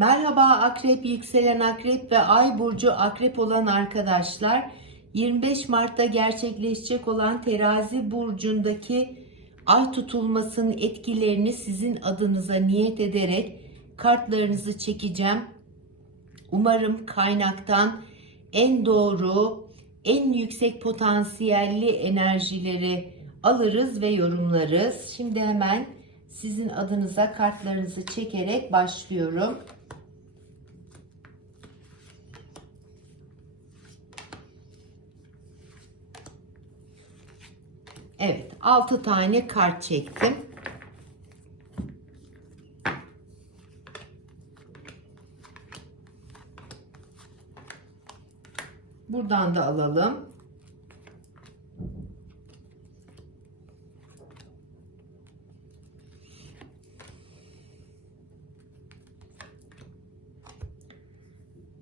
Merhaba Akrep, yükselen Akrep ve Ay burcu Akrep olan arkadaşlar. 25 Mart'ta gerçekleşecek olan Terazi burcundaki ay tutulmasının etkilerini sizin adınıza niyet ederek kartlarınızı çekeceğim. Umarım kaynaktan en doğru, en yüksek potansiyelli enerjileri alırız ve yorumlarız. Şimdi hemen sizin adınıza kartlarınızı çekerek başlıyorum. Evet, 6 tane kart çektim. Buradan da alalım.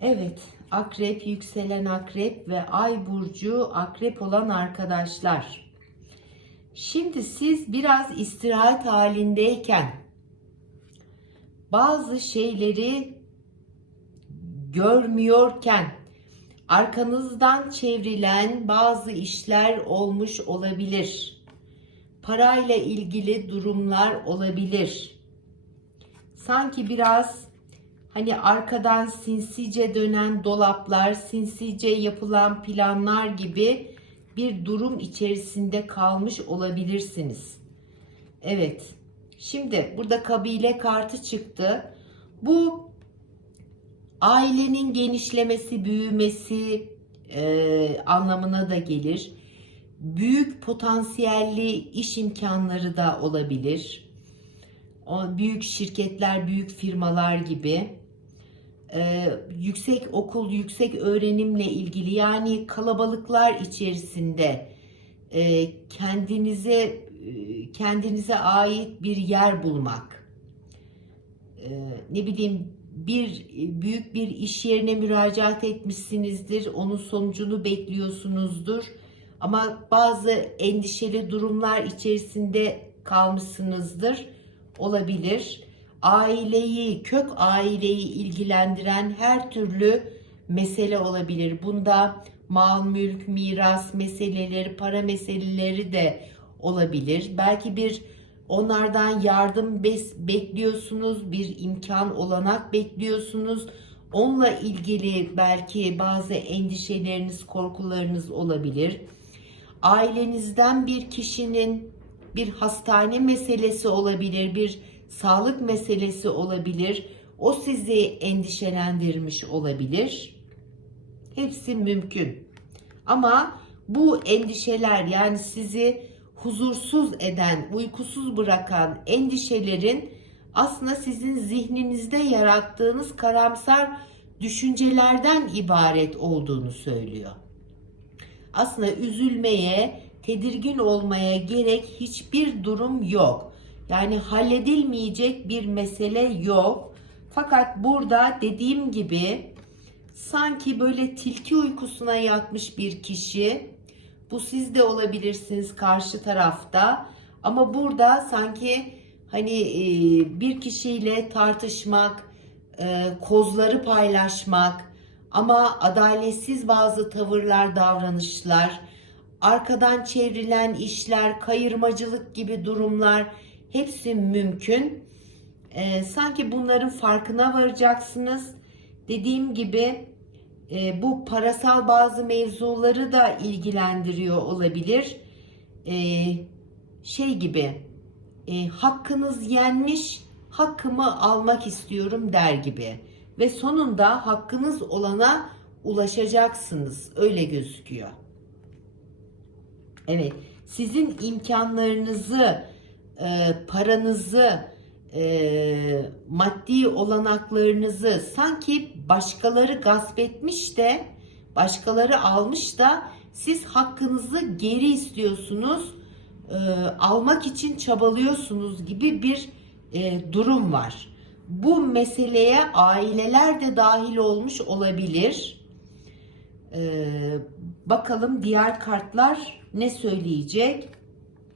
Evet, akrep, yükselen akrep ve ay burcu akrep olan arkadaşlar. Şimdi siz biraz istirahat halindeyken bazı şeyleri görmüyorken arkanızdan çevrilen bazı işler olmuş olabilir. Parayla ilgili durumlar olabilir. Sanki biraz hani arkadan sinsice dönen dolaplar, sinsice yapılan planlar gibi bir durum içerisinde kalmış olabilirsiniz. Evet. Şimdi burada kabile kartı çıktı. Bu ailenin genişlemesi, büyümesi e, anlamına da gelir. Büyük potansiyelli iş imkanları da olabilir. O büyük şirketler, büyük firmalar gibi. Ee, yüksek okul, yüksek öğrenimle ilgili yani kalabalıklar içerisinde e, kendinize e, kendinize ait bir yer bulmak. Ee, ne bileyim bir büyük bir iş yerine müracaat etmişsinizdir. Onun sonucunu bekliyorsunuzdur. Ama bazı endişeli durumlar içerisinde kalmışsınızdır. Olabilir. Aileyi, kök aileyi ilgilendiren her türlü mesele olabilir. Bunda mal, mülk, miras meseleleri, para meseleleri de olabilir. Belki bir Onlardan yardım bekliyorsunuz, bir imkan olanak bekliyorsunuz. Onunla ilgili belki bazı endişeleriniz, korkularınız olabilir. Ailenizden bir kişinin bir hastane meselesi olabilir, bir sağlık meselesi olabilir. O sizi endişelendirmiş olabilir. Hepsi mümkün. Ama bu endişeler yani sizi huzursuz eden, uykusuz bırakan endişelerin aslında sizin zihninizde yarattığınız karamsar düşüncelerden ibaret olduğunu söylüyor. Aslında üzülmeye, tedirgin olmaya gerek hiçbir durum yok. Yani halledilmeyecek bir mesele yok. Fakat burada dediğim gibi sanki böyle tilki uykusuna yatmış bir kişi bu siz de olabilirsiniz karşı tarafta. Ama burada sanki hani e, bir kişiyle tartışmak, e, kozları paylaşmak ama adaletsiz bazı tavırlar, davranışlar, arkadan çevrilen işler, kayırmacılık gibi durumlar hepsi mümkün. E, sanki bunların farkına varacaksınız. Dediğim gibi e, bu parasal bazı mevzuları da ilgilendiriyor olabilir. E, şey gibi e, hakkınız yenmiş hakkımı almak istiyorum der gibi ve sonunda hakkınız olana ulaşacaksınız öyle gözüküyor. Evet sizin imkanlarınızı e, paranızı e, maddi olanaklarınızı sanki başkaları gasp etmiş de başkaları almış da siz hakkınızı geri istiyorsunuz e, almak için çabalıyorsunuz gibi bir e, durum var. Bu meseleye aileler de dahil olmuş olabilir. E, bakalım diğer kartlar ne söyleyecek?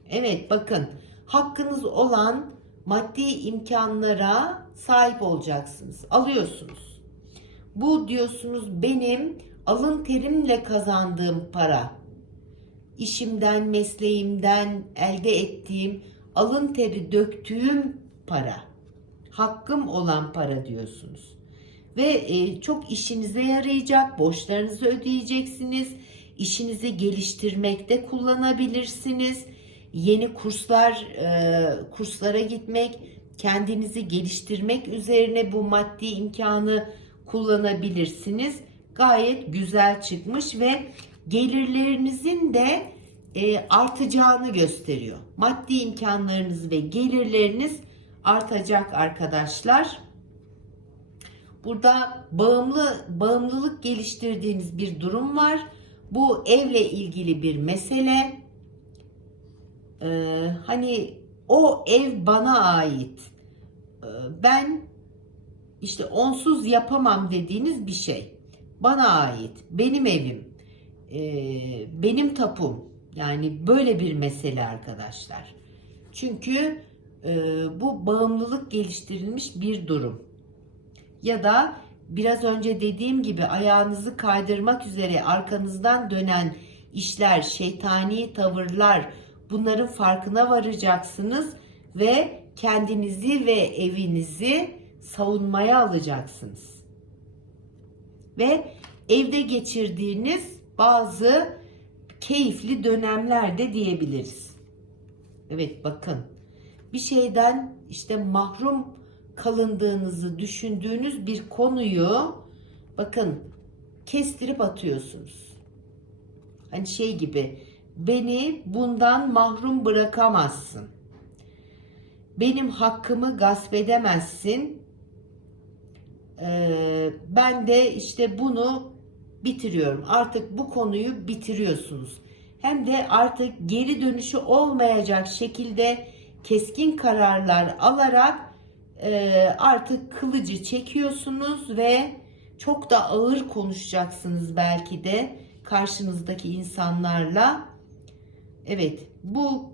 Evet bakın hakkınız olan maddi imkanlara sahip olacaksınız. Alıyorsunuz. Bu diyorsunuz benim alın terimle kazandığım para. İşimden, mesleğimden elde ettiğim, alın teri döktüğüm para. Hakkım olan para diyorsunuz. Ve e, çok işinize yarayacak, borçlarınızı ödeyeceksiniz. İşinizi geliştirmekte kullanabilirsiniz. Yeni kurslar, e, kurslara gitmek, kendinizi geliştirmek üzerine bu maddi imkanı kullanabilirsiniz. Gayet güzel çıkmış ve gelirlerinizin de e, artacağını gösteriyor. Maddi imkanlarınız ve gelirleriniz artacak arkadaşlar. Burada bağımlı bağımlılık geliştirdiğiniz bir durum var. Bu evle ilgili bir mesele. Ee, hani o ev bana ait. Ee, ben işte onsuz yapamam dediğiniz bir şey. Bana ait. Benim evim. Ee, benim tapum. Yani böyle bir mesele arkadaşlar. Çünkü e, bu bağımlılık geliştirilmiş bir durum. Ya da biraz önce dediğim gibi ayağınızı kaydırmak üzere arkanızdan dönen işler, şeytani tavırlar bunların farkına varacaksınız ve kendinizi ve evinizi savunmaya alacaksınız. Ve evde geçirdiğiniz bazı keyifli dönemler de diyebiliriz. Evet bakın bir şeyden işte mahrum kalındığınızı düşündüğünüz bir konuyu bakın kestirip atıyorsunuz. Hani şey gibi beni bundan mahrum bırakamazsın. Benim hakkımı gasp edemezsin. Ee, ben de işte bunu bitiriyorum. Artık bu konuyu bitiriyorsunuz. Hem de artık geri dönüşü olmayacak şekilde keskin kararlar alarak e, artık kılıcı çekiyorsunuz ve çok da ağır konuşacaksınız belki de karşınızdaki insanlarla. Evet, bu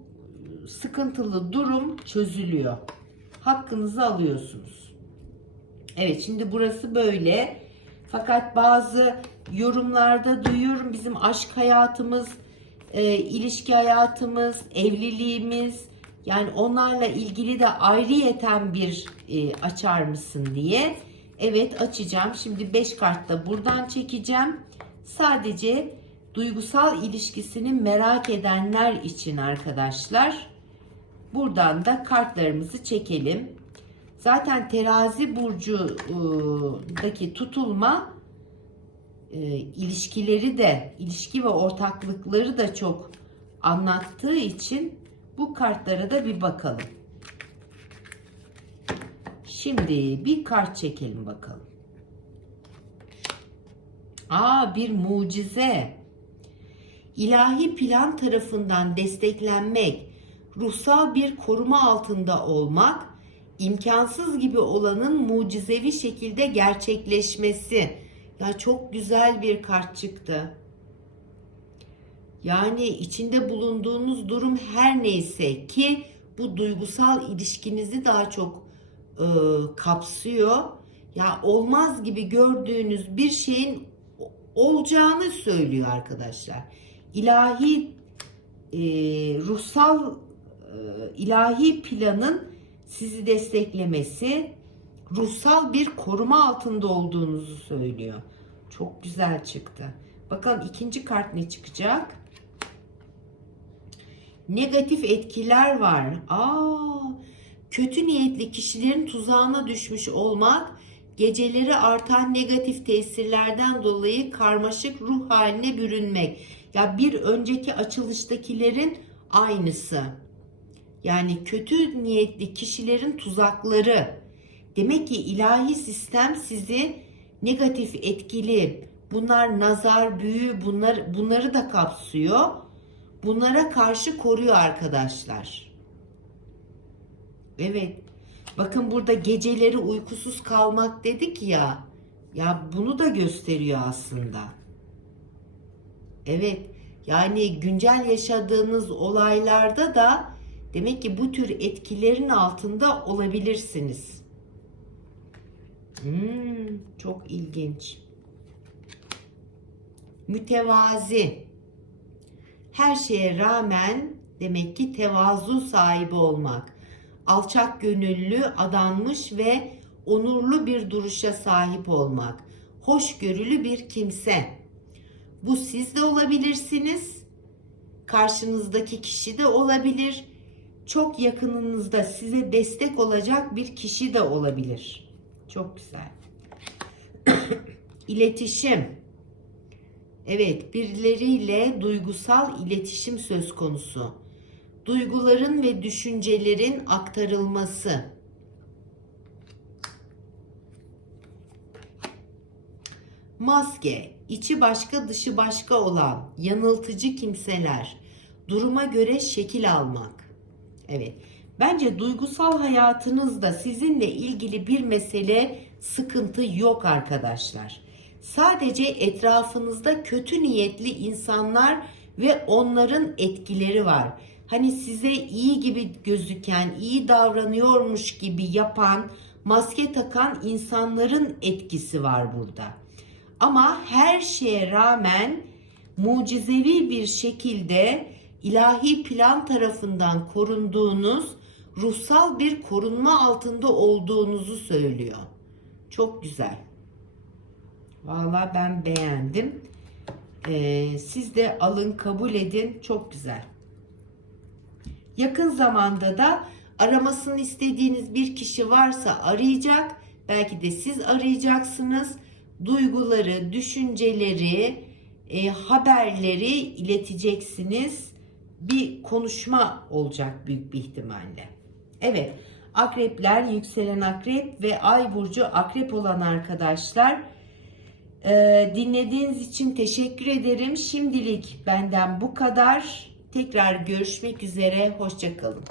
sıkıntılı durum çözülüyor. Hakkınızı alıyorsunuz. Evet, şimdi burası böyle. Fakat bazı yorumlarda duyuyorum bizim aşk hayatımız, e, ilişki hayatımız, evliliğimiz yani onlarla ilgili de ayrıyeten bir e, açar mısın diye. Evet açacağım. Şimdi 5 kart da buradan çekeceğim. Sadece duygusal ilişkisini merak edenler için arkadaşlar. Buradan da kartlarımızı çekelim. Zaten terazi burcudaki tutulma e, ilişkileri de ilişki ve ortaklıkları da çok anlattığı için bu kartlara da bir bakalım. Şimdi bir kart çekelim bakalım. Aa bir mucize. İlahi plan tarafından desteklenmek, ruhsal bir koruma altında olmak, imkansız gibi olanın mucizevi şekilde gerçekleşmesi. Ya çok güzel bir kart çıktı. Yani içinde bulunduğunuz durum her neyse ki bu duygusal ilişkinizi daha çok e, kapsıyor. Ya olmaz gibi gördüğünüz bir şeyin olacağını söylüyor arkadaşlar. İlahi e, ruhsal e, ilahi planın sizi desteklemesi, ruhsal bir koruma altında olduğunuzu söylüyor. Çok güzel çıktı. Bakalım ikinci kart ne çıkacak? Negatif etkiler var. Aa, kötü niyetli kişilerin tuzağına düşmüş olmak, geceleri artan negatif tesirlerden dolayı karmaşık ruh haline bürünmek. Ya bir önceki açılıştakilerin aynısı. Yani kötü niyetli kişilerin tuzakları. Demek ki ilahi sistem sizi negatif etkili, bunlar nazar, büyü, bunlar bunları da kapsıyor. Bunlara karşı koruyor arkadaşlar. Evet. Bakın burada geceleri uykusuz kalmak dedik ya. Ya bunu da gösteriyor aslında. Evet. Yani güncel yaşadığınız olaylarda da demek ki bu tür etkilerin altında olabilirsiniz. Hmm, çok ilginç. Mütevazi. Her şeye rağmen demek ki tevazu sahibi olmak. Alçak gönüllü, adanmış ve onurlu bir duruşa sahip olmak. Hoşgörülü bir kimse. Bu siz de olabilirsiniz. Karşınızdaki kişi de olabilir. Çok yakınınızda size destek olacak bir kişi de olabilir. Çok güzel. İletişim. Evet, birileriyle duygusal iletişim söz konusu. Duyguların ve düşüncelerin aktarılması. Maske, içi başka dışı başka olan yanıltıcı kimseler, duruma göre şekil almak. Evet, bence duygusal hayatınızda sizinle ilgili bir mesele, sıkıntı yok arkadaşlar. Sadece etrafınızda kötü niyetli insanlar ve onların etkileri var. Hani size iyi gibi gözüken, iyi davranıyormuş gibi yapan, maske takan insanların etkisi var burada. Ama her şeye rağmen mucizevi bir şekilde ilahi plan tarafından korunduğunuz, ruhsal bir korunma altında olduğunuzu söylüyor. Çok güzel. Vallahi ben beğendim. Ee, siz de alın kabul edin. Çok güzel. Yakın zamanda da aramasını istediğiniz bir kişi varsa arayacak. Belki de siz arayacaksınız. Duyguları, düşünceleri, e, haberleri ileteceksiniz. Bir konuşma olacak büyük bir ihtimalle. Evet, akrepler, yükselen akrep ve ay burcu akrep olan arkadaşlar ee, dinlediğiniz için teşekkür ederim. Şimdilik benden bu kadar. Tekrar görüşmek üzere. Hoşçakalın.